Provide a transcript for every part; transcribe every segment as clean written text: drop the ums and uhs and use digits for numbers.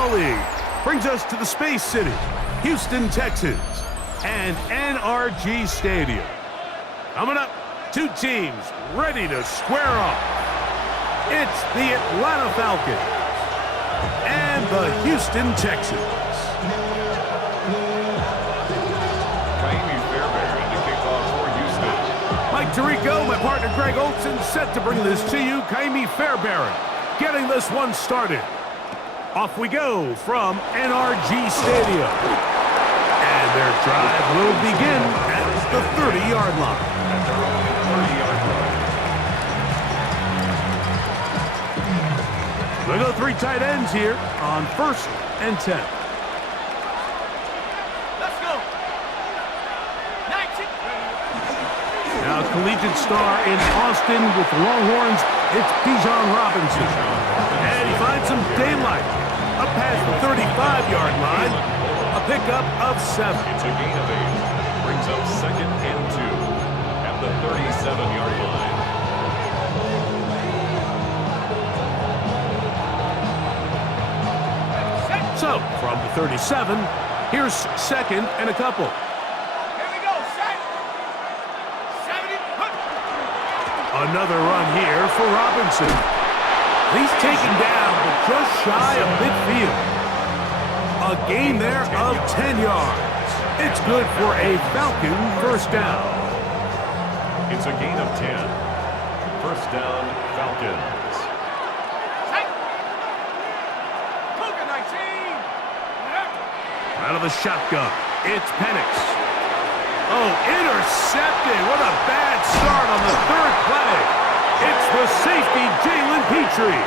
Football League brings us to the Space City, Houston, Texas, and NRG Stadium. Coming up, two teams ready to square off. It's the Atlanta Falcons and the Houston Texans. Mike Tirico, my partner Greg Olson, set to bring this to you. Kaimi Fairbairn getting this one started. Off we go from NRG Stadium. And their drive will begin at the 30-yard line. We'll go three tight ends here on 1st and 10. Let's go. 19. Now, collegiate star in Austin with the Longhorns, it's Bijan Robinson. And he finds some daylight up past the 35-yard line. A pickup of 7. It's a gain of 8. Brings up 2nd and 2 at the 37-yard line. So, from the 37, here's 2nd and a couple. Here we go. Set. 70. Another run here for Robinson. He's taken down, but just shy of midfield. A gain there of 10 yards. It's good for a Falcon first down. It's a gain of 10. First down, Falcons. Out of the shotgun, it's Penix. Oh, intercepted. What a bad start on the 3rd play. It's the safety, Jalen Petrie.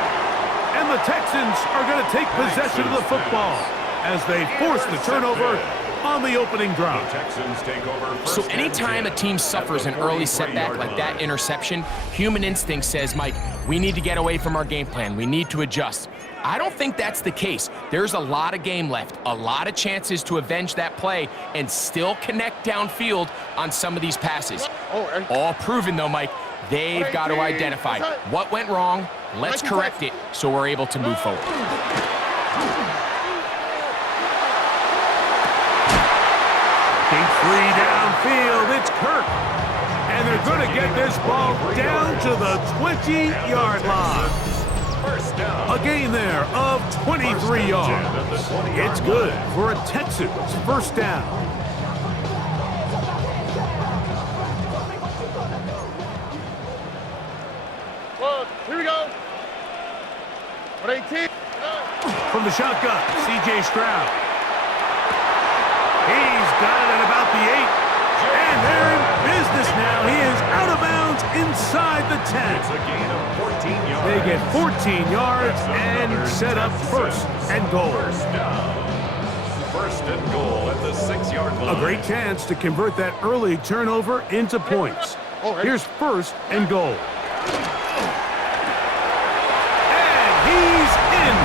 And the Texans are going to take possession of the football as they force the turnover on the opening drive. Texans take over. So anytime a team suffers an early setback like that interception, human instinct says, Mike, we need to get away from our game plan. We need to adjust. I don't think that's the case. There's a lot of game left, a lot of chances to avenge that play and still connect downfield on some of these passes. All proven, though, Mike. They've got to identify what went wrong. Let's correct it so we're able to move forward. Free downfield, it's Kirk. And they're going to get this ball down to the 20-yard line. First down. A gain there of 23 yards. It's good for a Texans first down. Well, here we go. 118. From the shotgun, C.J. Stroud. He's got it at about the 8. And they're in business now. He is out of bounds inside the 10. It's a gain of 14 yards. They get 14 yards and set up 1st and goal. First and goal at the 6-yard line. A great chance to convert that early turnover into points. Here's 1st and goal. And he's in.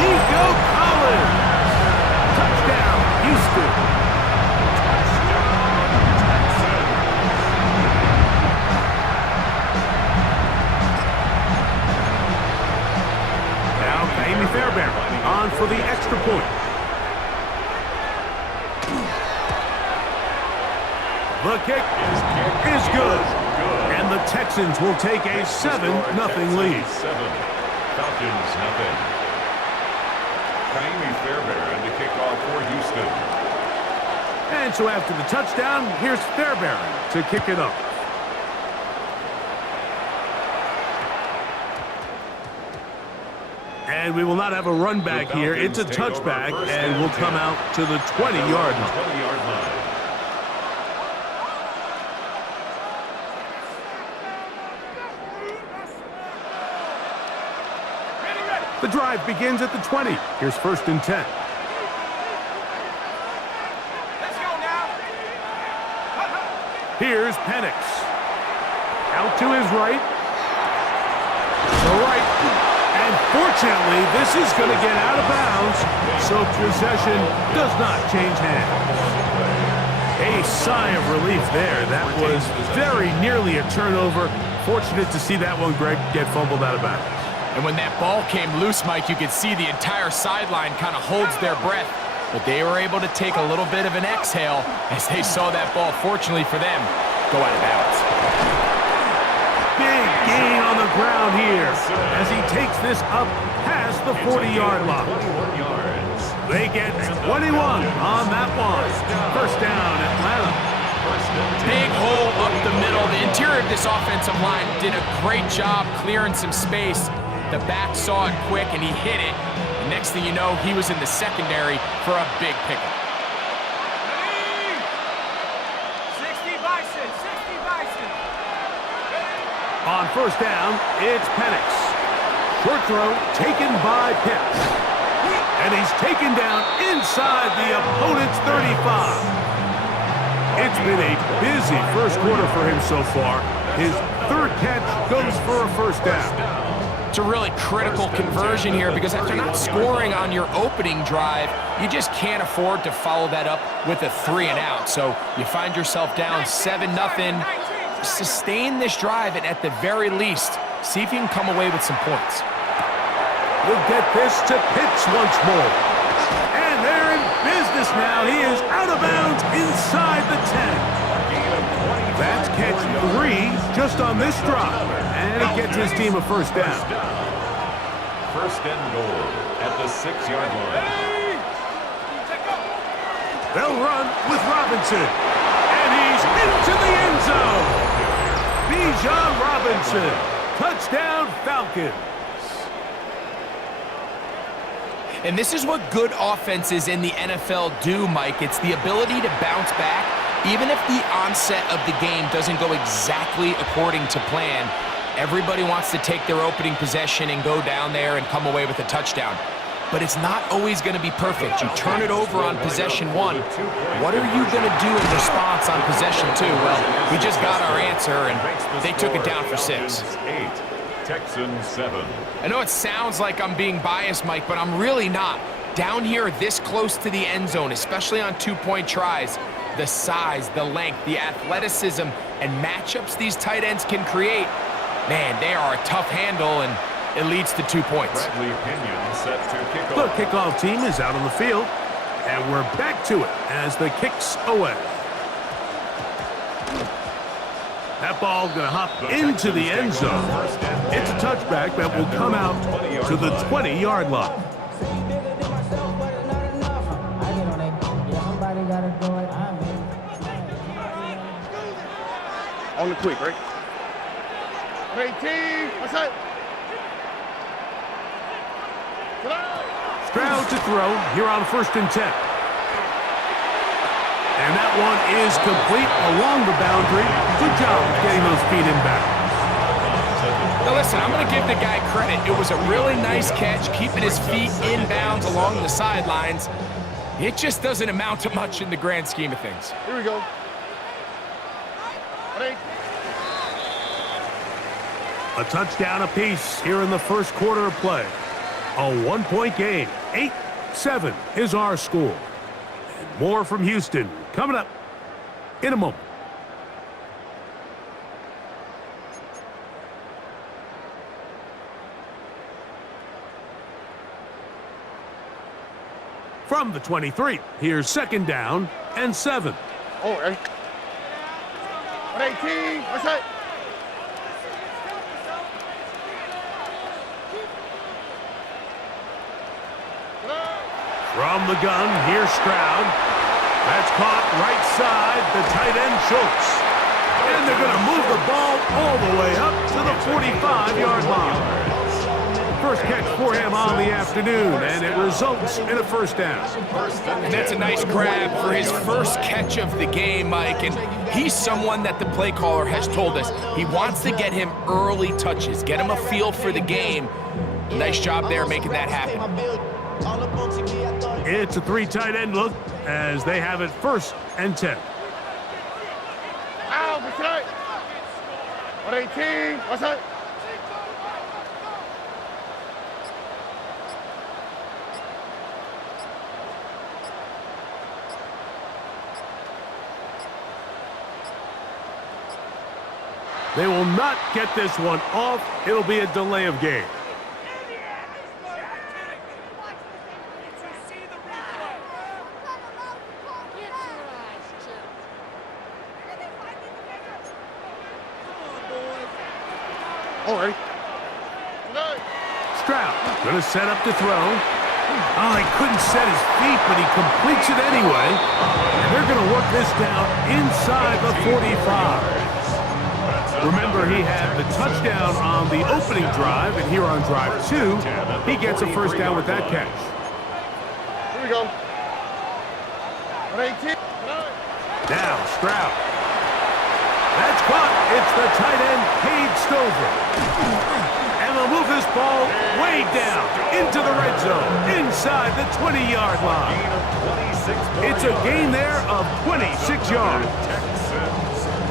Nico Collins. Touchdown, Houston. Now, Kaimi Fairbairn on for the extra point. The kick is good. And the Texans will take a 7-0 lead. 7. Falcons, nothing. Kaimi Fairbairn to kick off for Houston. And so after the touchdown, here's Fairbairn to kick it up. And we will not have a run back here. It's a touchback, and we'll come out to the 20-yard line. The drive begins at the 20. Here's 1st and 10. Let's go now. Here's Penix. Out to his right. The right. And fortunately, this is going to get out of bounds, so possession does not change hands. A sigh of relief there. That was very nearly a turnover. Fortunate to see that one, Greg, get fumbled out of bounds. And when that ball came loose, Mike, you could see the entire sideline kind of holds their breath. But they were able to take a little bit of an exhale as they saw that ball, fortunately for them, go out of bounds. Big gain on the ground here as he takes this up past the 40-yard line. 21 yards. They get 21 on that one. First down, Atlanta. Big hole up the middle. The interior of this offensive line did a great job clearing some space. The back saw it quick, and he hit it. The next thing you know, he was in the secondary for a big pickup. 60 Bison, 60 Bison. On first down, it's Penix. Short throw taken by Pitts. And he's taken down inside the opponent's 35. It's been a busy first quarter for him so far. His third catch goes for a first down. It's a really critical conversion here because after not scoring on your opening drive, you just can't afford to follow that up with a 3 and out. So you find yourself down 7-0. Sustain this drive and at the very least, see if you can come away with some points. We'll get this to Pitts once more. And they're in business now. He is out of bounds inside the 10. That's catch 3 just on this drive. And it gets his team a first down. First and goal at the 6-yard line. They'll run with Robinson. And he's into the end zone. Bijan Robinson. Touchdown, Falcons. And this is what good offenses in the NFL do, Mike. It's the ability to bounce back, even if the onset of the game doesn't go exactly according to plan. Everybody wants to take their opening possession and go down there and come away with a touchdown. But it's not always going to be perfect. You turn it over on possession 1. What are you going to do in response on possession 2? Well, we just got our answer, and they took it down for 6. 8, Texans 7. I know it sounds like I'm being biased, Mike, but I'm really not. Down here this close to the end zone, especially on 2-point tries, the size, the length, the athleticism, and matchups these tight ends can create, man, they are a tough handle, and it leads to 2 points. Bradley Pinion set to kick The off. kickoff team is out on the field. And we're back to it as the kick's away. That ball going to hop into the end zone. It's a touchback that will come out to the 20-yard line. On the quick, right? 18, what's that? Stroud to throw here on first and 10. And that one is complete along the boundary. Good job of getting those feet in bounds. Now listen, I'm going to give the guy credit. It was a really nice catch, keeping his feet in bounds along the sidelines. It just doesn't amount to much in the grand scheme of things. Here we go. A touchdown apiece here in the first quarter of play. A 1-point game. 8-7 is our score. And more from Houston coming up in a moment. From the 23, here's second down and 7. Oh, right. 18, what's that? From the gun, here's Stroud. That's caught right side, the tight end Schultz. And they're going to move the ball all the way up to the 45-yard line. First catch for him on the afternoon, and it results in a first down. And that's a nice grab for his first catch of the game, Mike. And he's someone that the play caller has told us he wants to get him early touches, get him a feel for the game. Nice job there making that happen. It's a 3 tight end look as they have it first and 10. Ow, what's that? 18, what's that? They will not get this one off. It'll be a delay of game. Oh, ready? Stroud going to set up to throw. Oh, he couldn't set his feet, but he completes it anyway. And they're going to work this down inside the 45. Remember, he had the touchdown on the opening drive, and here on drive 2, he gets a first down with that catch. Here we go. 18. Now, Stroud. That's caught. It's the tight end, Cade Stover. And they'll move this ball way down into the red zone, inside the 20-yard line. It's a gain there of 26 yards.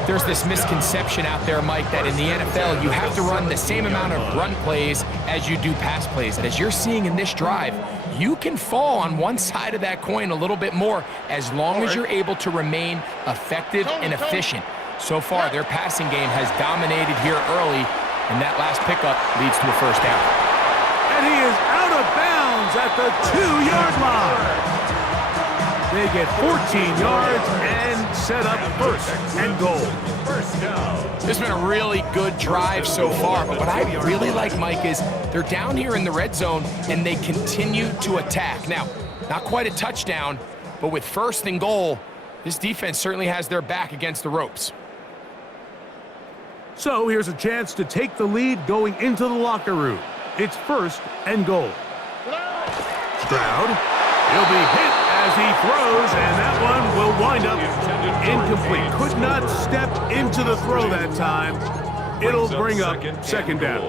There's this misconception out there, Mike, that in the NFL, you have to run the same amount of run plays as you do pass plays. And as you're seeing in this drive, you can fall on one side of that coin a little bit more as long as you're able to remain effective and efficient. So far, their passing game has dominated here early, and that last pickup leads to a first down. And he is out of bounds at the 2-yard line. They get 14 yards and set up first and goal. This has been a really good drive so far, but what I really like, Mike, is they're down here in the red zone and they continue to attack. Now, not quite a touchdown, but with first and goal, this defense certainly has their back against the ropes. So here's a chance to take the lead going into the locker room. It's first and goal. Stroud, he'll be hit as he throws, and that one will wind up incomplete. Could not step into the throw that time. It'll bring up second down.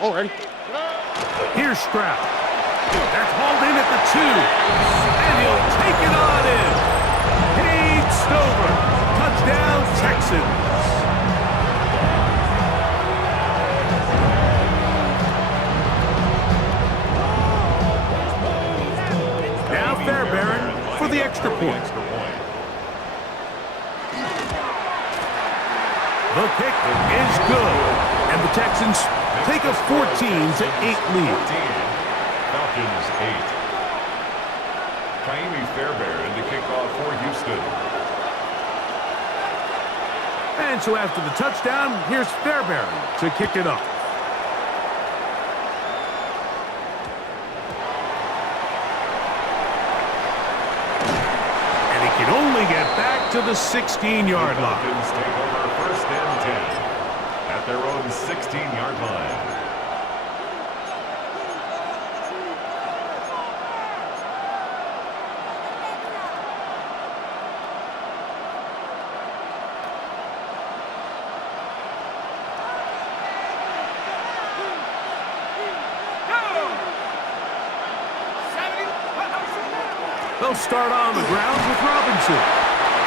Oh, ready? Here's Stroud. That's hauled in at the 2, and he'll take it on in. Cade Stover, touchdown Texans. For the extra point. The kick is good, and the Texans take a 14-8 lead. Falcons 8. Kaimi Fairbairn to kick off for Houston. And so after the touchdown, here's Fairbairn to kick it off. Only get back to the 16-yard line. Falcons take over first and 10 at their own 16-yard line. They'll start on the ground with Robinson.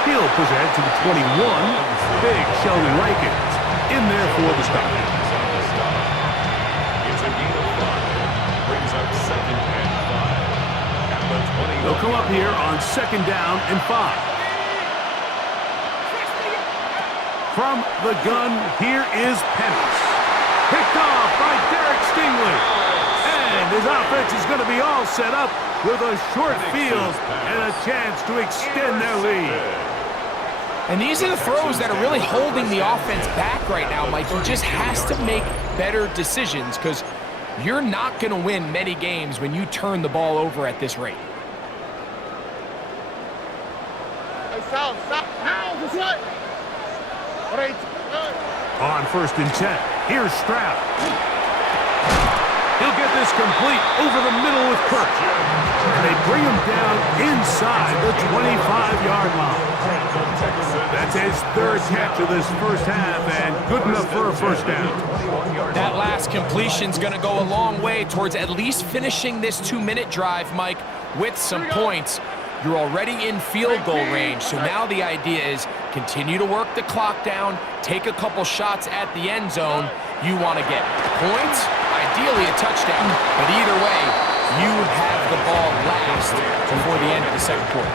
He'll push ahead to the 21. Big Sheldon Rankins in there for the stop. It's a gain of 5. Brings up second and 5 at the 20. They'll come up here on second down and 5. From the gun, here is Penix. Picked off by Derek Stingley. And his offense is going to be all set up with a short field and a chance to extend their lead. And these are the throws that are really holding the offense back right now, Mike. He just has to make better decisions because you're not going to win many games when you turn the ball over at this rate. Hey, Sal, stop. Now, this way. All right. On first and 10, here's Stroud. He'll get this complete over the middle with Kirk. And they bring him down inside the 25-yard line. That's his third catch of this first half and good enough for a first down. That last completion's going to go a long way towards at least finishing this 2-minute drive, Mike, with some points. You're already in field goal range, so now the idea is continue to work the clock down, take a couple shots at the end zone. You want to get points, ideally a touchdown, but either way, you have the ball last before the end of the second quarter.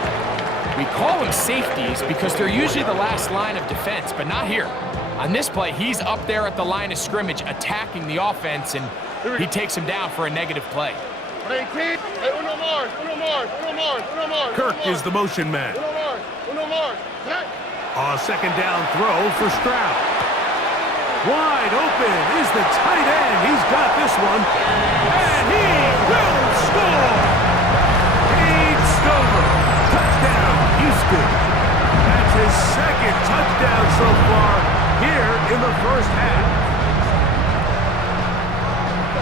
We call them safeties because they're usually the last line of defense, but not here. On this play, he's up there at the line of scrimmage attacking the offense, and he takes him down for a negative play. Kirk is the motion man. A second down throw for Stroud. Wide open is the tight end. He's got this one. And he will score. Cade Stover. Touchdown, Houston. That's his second touchdown so far here in the first half.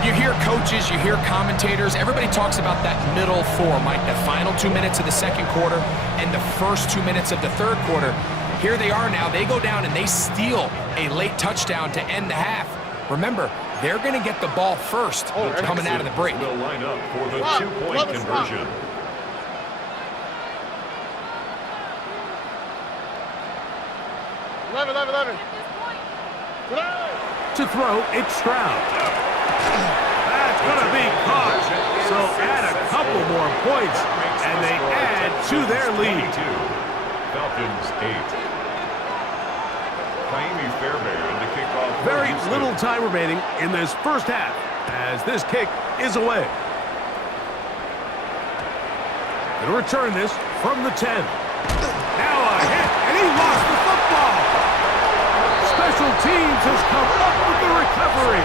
You hear coaches, you hear commentators, everybody talks about that middle four, Mike, the final 2 minutes of the second quarter and the first 2 minutes of the third quarter. Here they are now. They go down and they steal a late touchdown to end the half. Remember, they're going to get the ball first coming out of the break. Will line up for the two-point conversion. Eleven. To throw, it's Stroud. That's going to be caught. So add a couple more points, and they add to their lead. Falcons 8. To kick off. Very little time remaining in this first half as this kick is away. Going to return this from the 10. Now a hit, and he lost the football. Special teams has come up with the recovery.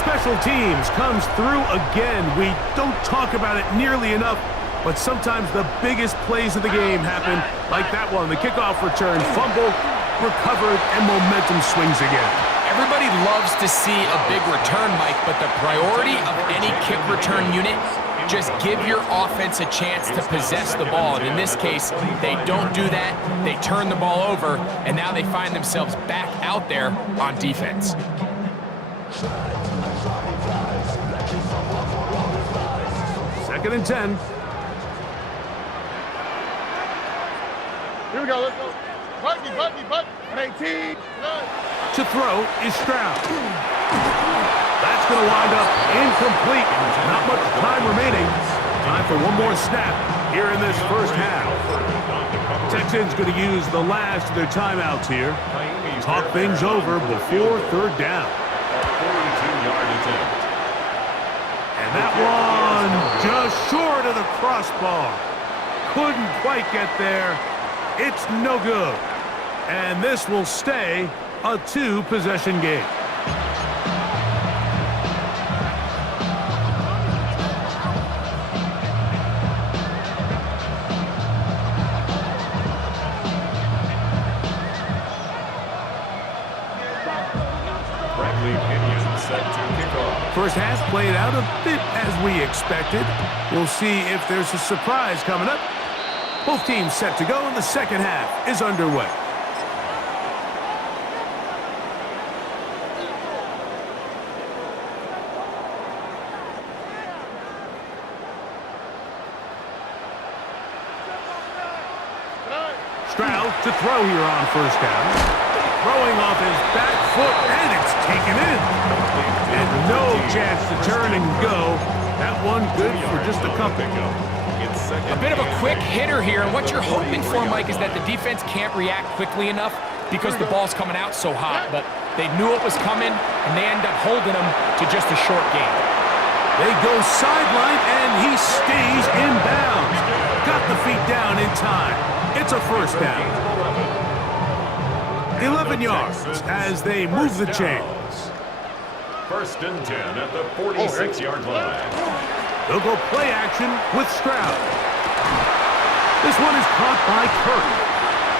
Special teams comes through again. We don't talk about it nearly enough, but sometimes the biggest plays of the game happen like that one. The kickoff return, fumble, recovered, and momentum swings again. Everybody loves to see a big return, Mike, but the priority of any kick return unit, just give your offense a chance to possess the ball. And in this case, they don't do that. They turn the ball over, and now they find themselves back out there on defense. Second and 10. Here we go, let's go. Button. 18. To throw is Stroud. That's going to wind up incomplete. Not much time remaining. Time for one more snap here in this first half. Texans going to use the last of their timeouts here. Talk things over before third down. 42-yard attempt. And that one just short of the crossbar. Couldn't quite get there. It's no good. And this will stay a two-possession game. First half played out a bit as we expected. We'll see if there's a surprise coming up. Both teams set to go, and the second half is underway. Stroud to throw here on first down. Throwing off his back foot, and it's taken in. And no chance to turn and go. That one good for just a couple. A bit of a quick hitter here, and what you're hoping for, Mike, is that the defense can't react quickly enough because the ball's coming out so hot. But they knew it was coming, and they end up holding him to just a short gain. They go sideline, and he stays in bounds. Got the feet down in time. It's a first down. 11 yards as they move the chains. First and 10 at the 46-yard line. They'll go play action with Stroud. This one is caught by Kirk.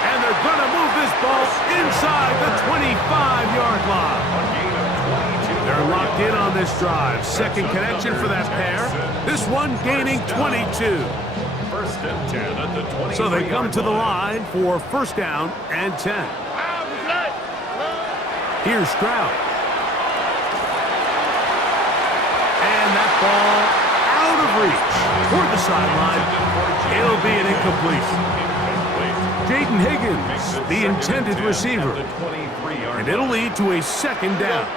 And they're going to move this ball inside the 25-yard line. They're locked in on this drive. Second connection for that pair. This one gaining 22. First and 10 at the 23-yard line. So they come to the line for first down and 10. Here's Stroud. And that ball out of reach toward the sideline. It'll be an incompletion. Jaden Higgins, the intended receiver. And it'll lead to a second down.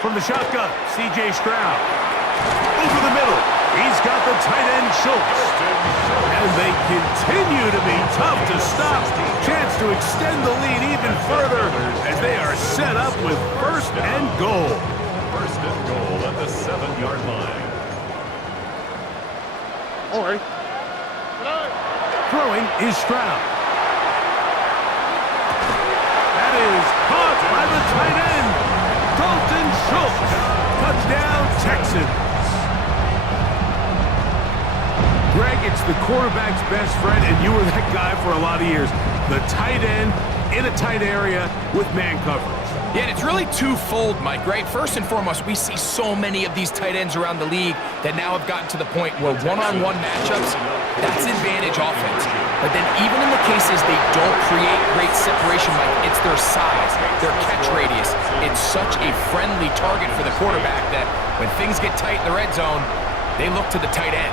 From the shotgun, C.J. Stroud. Over the middle, he's got the tight end Schultz. And they continue to be tough to stop. Chance to extend the lead even further as they are set up with first and goal. First and goal at the 7-yard line. All right. Throwing is Stroud. tight end, Dalton Schultz. Touchdown, Texans. Greg, it's the quarterback's best friend, and you were that guy for a lot of years. The tight end in a tight area with man coverage. Yeah, and it's really twofold, Mike, right? First and foremost, we see so many of these tight ends around the league that now have gotten to the point where one-on-one matchups, that's advantage offense. But then even in the cases they don't create great separation, Mike, it's their size, their catch radius. It's such a friendly target for the quarterback that when things get tight in the red zone, they look to the tight end.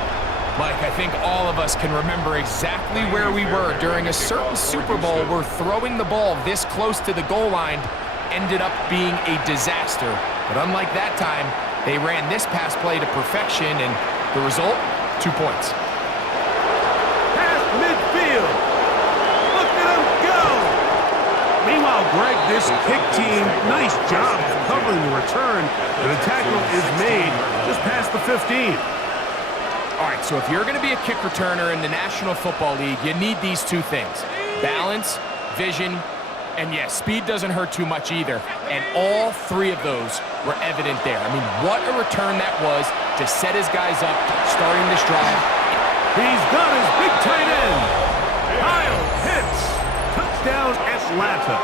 Mike, I think all of us can remember exactly where we were during a certain Super Bowl where throwing the ball this close to the goal line ended up being a disaster. But unlike that time, they ran this pass play to perfection, and the result, 2 points. Past midfield. Look at him go. Meanwhile, Greg, this kick team, nice job covering the return. And the tackle is made just past the 15. All right, so if you're going to be a kick returner in the National Football League, you need these two things: balance, vision, and yes, speed doesn't hurt too much either. And all three of those were evident there. I mean, what a return that was to set his guys up starting this drive. He's got his big tight end. Kyle hits. Touchdown, Atlanta.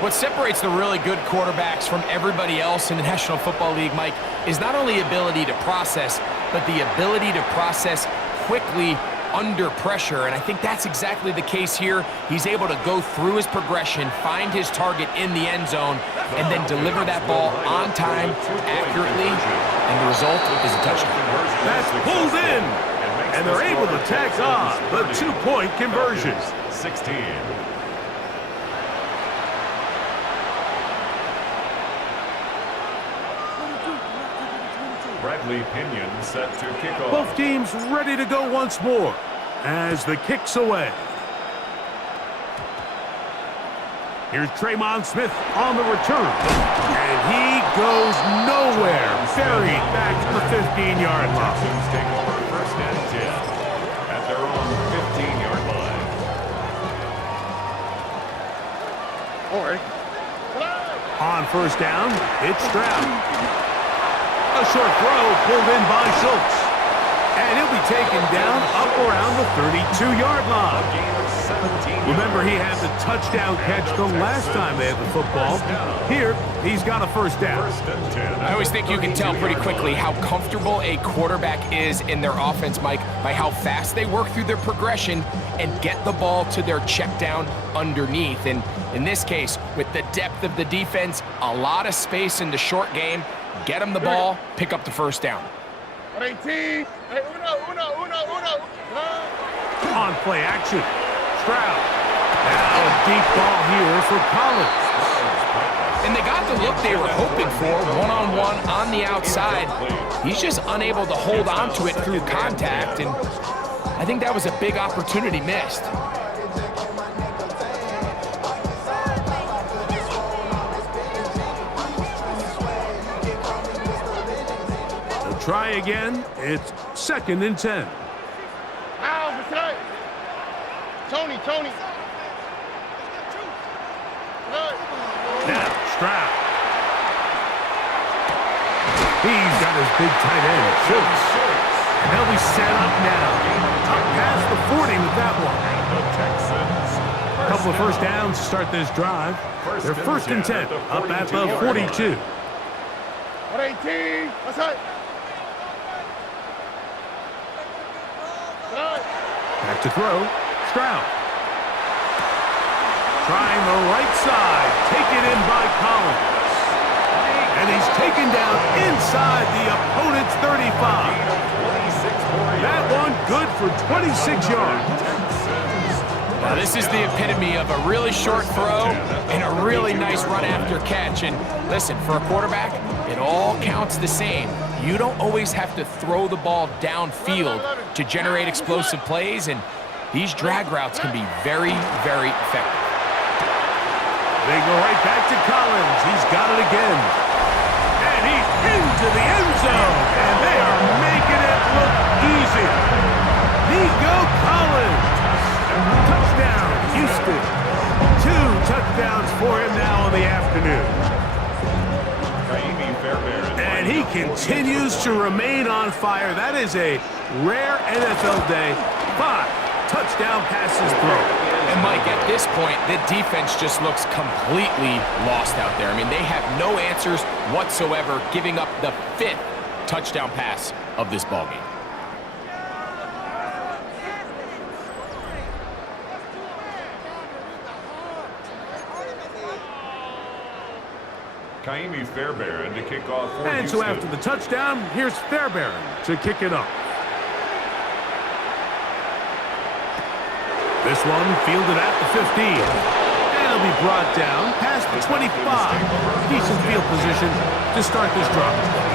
What separates the really good quarterbacks from everybody else in the National Football League, Mike, is not only ability to process, but the ability to process quickly under pressure, and I think that's exactly the case here. He's able to go through his progression, find his target in the end zone, and then deliver that ball on time, accurately, and the result is a touchdown. That's pulled in, and they're able to tack on the 2-point conversion. 16. Bradley Pinion set to kick off. Both teams ready to go once more as the kick's away. Here's Traymon Smith on the return. And he goes nowhere. Buried back to the 15-yard line. Texans take over first and 10 at their own 15-yard line. All right. On first down, it's Stroud. A short throw pulled in by Schultz. And he'll be taken down up around the 32-yard line. Remember, he had the touchdown catch the last time they had the football. Here, he's got a first down. I always think you can tell pretty quickly how comfortable a quarterback is in their offense, Mike, by how fast they work through their progression and get the ball to their check down underneath. And in this case, with the depth of the defense, a lot of space in the short game, get them the ball, pick up the first down. 18. Hey, uno. On play action. Stroud. Now a deep ball here for Collins. And they got the look they were hoping for, one-on-one on the outside. He's just unable to hold on to it through contact, and I think that was a big opportunity missed. Try again. It's 2nd and 10. Tony. Now, Stroud. He's got his big tight end, Schultz. And they'll be set up now. Up past the 40 with that one. A couple of first downs to start this drive. They're 1st and 10, up at the 42. 18. What's that? Back to throw. Stroud. Trying the right side. Taken in by Collins. And he's taken down inside the opponent's 35. That one good for 26 yards. Now this is the epitome of a really short throw and a really nice run after catch. And listen, for a quarterback, it all counts the same. You don't always have to throw the ball downfield to generate explosive plays, and these drag routes can be very, very effective. They go right back to Collins. He's got it again. And he's into the end zone. And they are making it look easy. Nico Collins. Touchdown, Houston. 2 touchdowns. touchdowns for him now in the afternoon. And he continues to remain on fire. That is a rare NFL day. 5 touchdown passes thrown. And Mike, at this point, the defense just looks completely lost out there. I mean, they have no answers whatsoever, giving up the 5th touchdown pass of this ballgame. Kaimi Fairbairn to kick off for And Houston. so after the touchdown, here's Fairbairn to kick it off. This one fielded at the 15. And it'll be brought down past the 25. Decent field position to start this drive.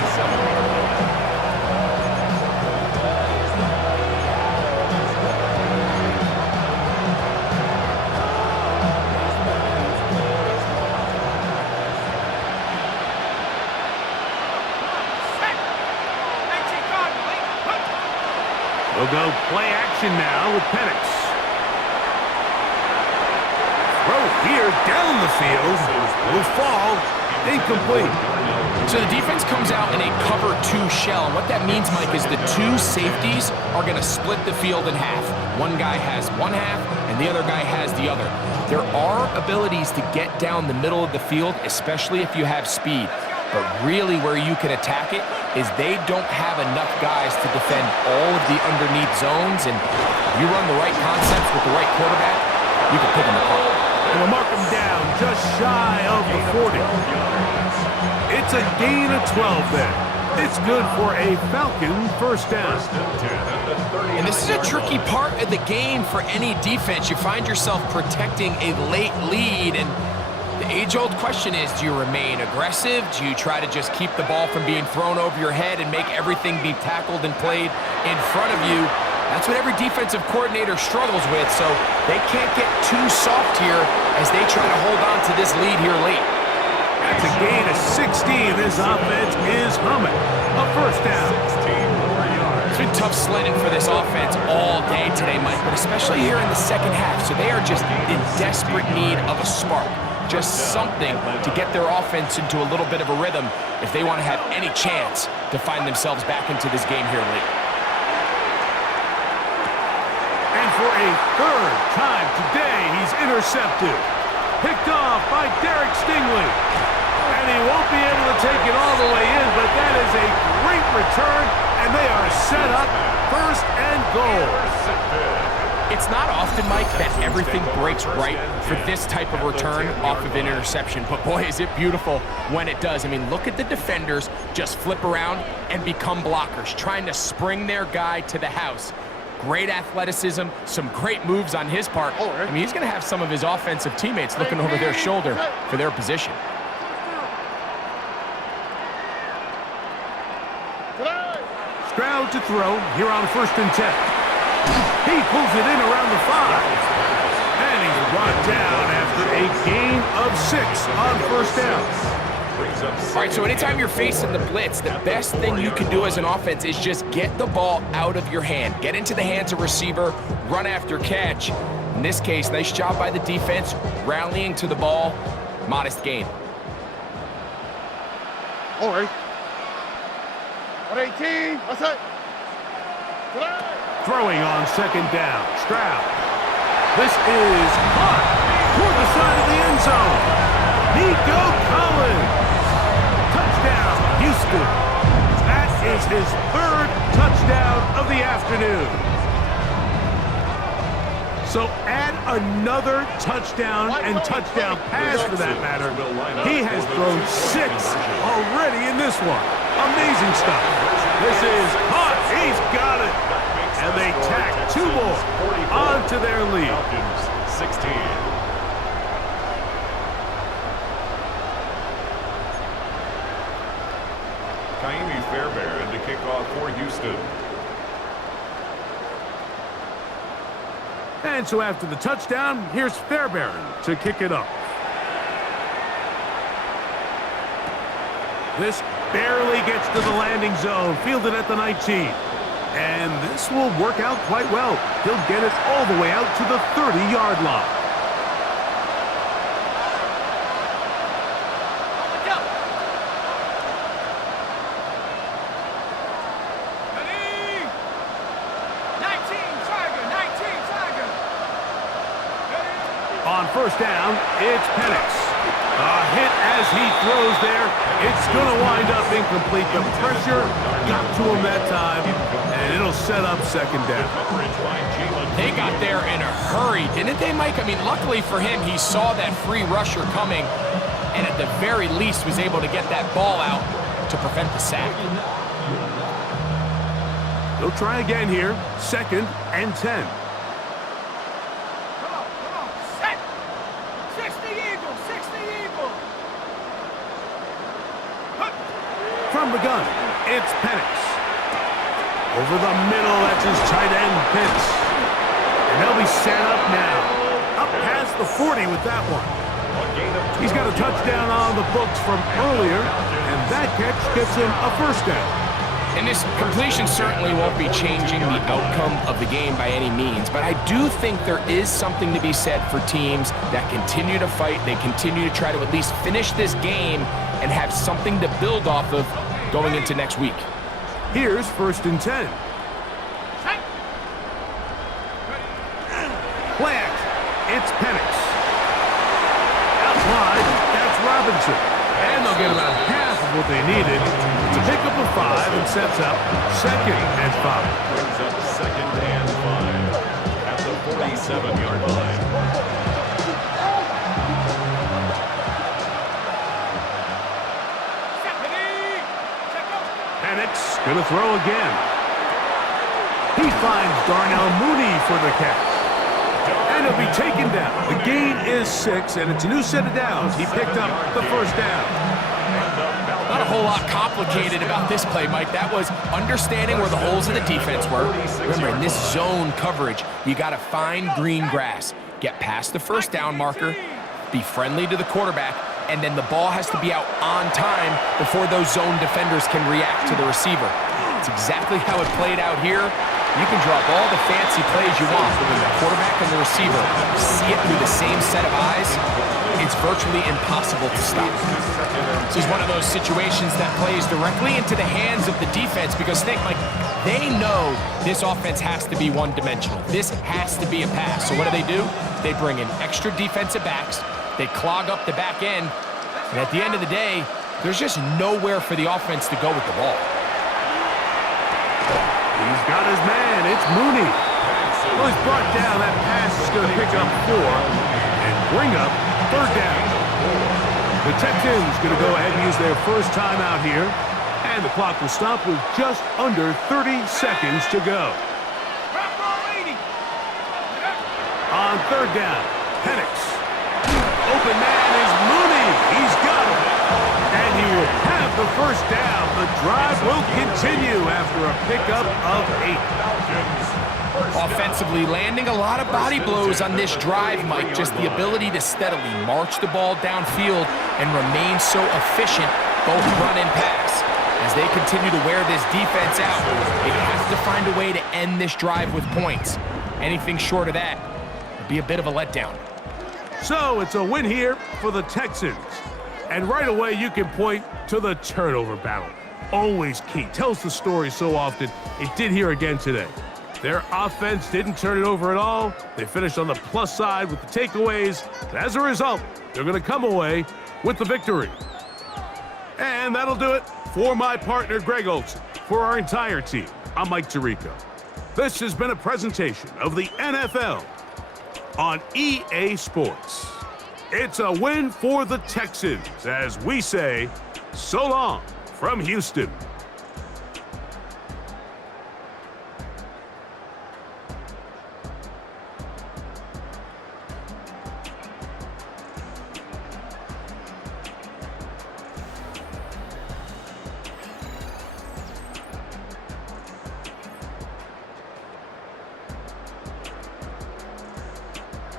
We'll go play action now with Penix. Throw here down the field. Will fall. Incomplete. So the defense comes out in a cover 2 shell. And what that means, Mike, is the 2 safeties are going to split the field in half. One guy has one half, and the other guy has the other. There are abilities to get down the middle of the field, especially if you have speed. But really where you can attack it is they don't have enough guys to defend all of the underneath zones. And if you run the right concepts with the right quarterback, you can pick them apart. And we'll mark them down just shy of the 40. It's a gain of 12 there. It's good for a Falcon first down. And this is a tricky part of the game for any defense. You find yourself protecting a late lead, and the age-old question is, do you remain aggressive? Do you try to just keep the ball from being thrown over your head and make everything be tackled and played in front of you? That's what every defensive coordinator struggles with, so they can't get too soft here as they try to hold on to this lead here late. That's a gain of 16. This offense is humming. A first down. It's been tough sledding for this offense all day today, Mike, but especially here in the second half. So they are just in desperate need of a spark. Just something to get their offense into a little bit of a rhythm if they want to have any chance to find themselves back into this game here late. And for a 3rd time today, he's intercepted. Picked off by Derek Stingley. And he won't be able to take it all the way in, but that is a great return, and they are set up 1st and goal. It's not often, Mike, that everything breaks right for this type of return off of an interception, but boy, is it beautiful when it does. I mean, look at the defenders just flip around and become blockers, trying to spring their guy to the house. Great athleticism, some great moves on his part. I mean, he's going to have some of his offensive teammates looking over their shoulder for their position. Stroud to throw here on 1st and 10. He pulls it in around the 5. And he's brought down after a gain of 6 on 1st down. All right, so anytime you're facing the blitz, the best thing you can do as an offense is just get the ball out of your hand. Get into the hands of receiver, run after catch. In this case, nice job by the defense, rallying to the ball. Modest gain. All right. 118. What's that? Throwing on 2nd down. Stroud. This is caught toward the side of the end zone. Nico Collins. Touchdown, Houston. That is his 3rd touchdown of the afternoon. So add another touchdown and touchdown pass for that matter. He has thrown 6 already in this one. Amazing stuff. This is caught. He's got it. And they tack 2 more onto their lead. 16. Kaimi Fairbairn to kick off for Houston. And so after the touchdown, here's Fairbairn to kick it up. This barely gets to the landing zone, fielded at the 19. And this will work out quite well. He'll get it all the way out to the 30-yard line. first down, it's Penix. A hit as he throws there. It's going to wind up incomplete. The pressure got to him that time, and it'll set up second down. They got there in a hurry, didn't they, Mike? I mean, luckily for him, he saw that free rusher coming, and at the very least was able to get that ball out to prevent the sack. They'll try again here. 2nd and 10. From the gun, it's Penix. Over the middle, that's his tight end, Pitts. And they'll be set up now. Up past the 40 with that one. He's got a touchdown on the books from earlier, and that catch gets him a first down. And this completion certainly won't be changing the outcome of the game by any means, but I do think there is something to be said for teams that continue to fight. They continue to try to at least finish this game and have something to build off of going into next week. Here's 1st and 10. Plant. It's Penix. Out wide, that's Robinson. And they'll get about half of what they needed to pick up a 5 and sets up 2nd and 5. Brings up 2nd and 5 at the 47-yard line. Penix gonna throw again. He finds Darnell Mooney for the catch. And he'll be taken down. The gain is 6, and it's a new set of downs. He picked up the first down. Not a whole lot complicated about this play, Mike. That was understanding where the holes in the defense were. Remember, in this zone coverage, you got to find green grass. Get past the first down marker, be friendly to the quarterback, and then the ball has to be out on time before those zone defenders can react to the receiver. It's exactly how it played out here. You can drop all the fancy plays you want, but when the quarterback and the receiver see it through the same set of eyes, it's virtually impossible to stop. This is one of those situations that plays directly into the hands of the defense because think, like, they know this offense has to be one-dimensional. This has to be a pass. So what do? They bring in extra defensive backs. They clog up the back end. And at the end of the day, there's just nowhere for the offense to go with the ball. He's got his man. It's Mooney. Well, he's brought down. That pass is going to pick up 4 and bring up 3rd down. The Texans going to go ahead and use their first timeout here. And the clock will stop with just under 30 seconds to go. On 3rd down, Penix. Open man is Mooney. He's got him. And he will have the first down. The drive will continue after a pickup of 8. Offensively, landing a lot of body blows on this drive, Mike. Just the ability to steadily march the ball downfield and remain so efficient, both run and pass. As they continue to wear this defense out, it has to find a way to end this drive with points. Anything short of that would be a bit of a letdown. So it's a win here for the Texans. And right away, you can point to the turnover battle. Always key. Tells the story so often. It did here again today. Their offense didn't turn it over at all. They finished on the plus side with the takeaways. And as a result, they're going to come away with the victory. And that'll do it for my partner, Greg Olson. For our entire team, I'm Mike Tirico. This has been a presentation of the NFL on EA Sports. It's a win for the Texans as we say so long from Houston.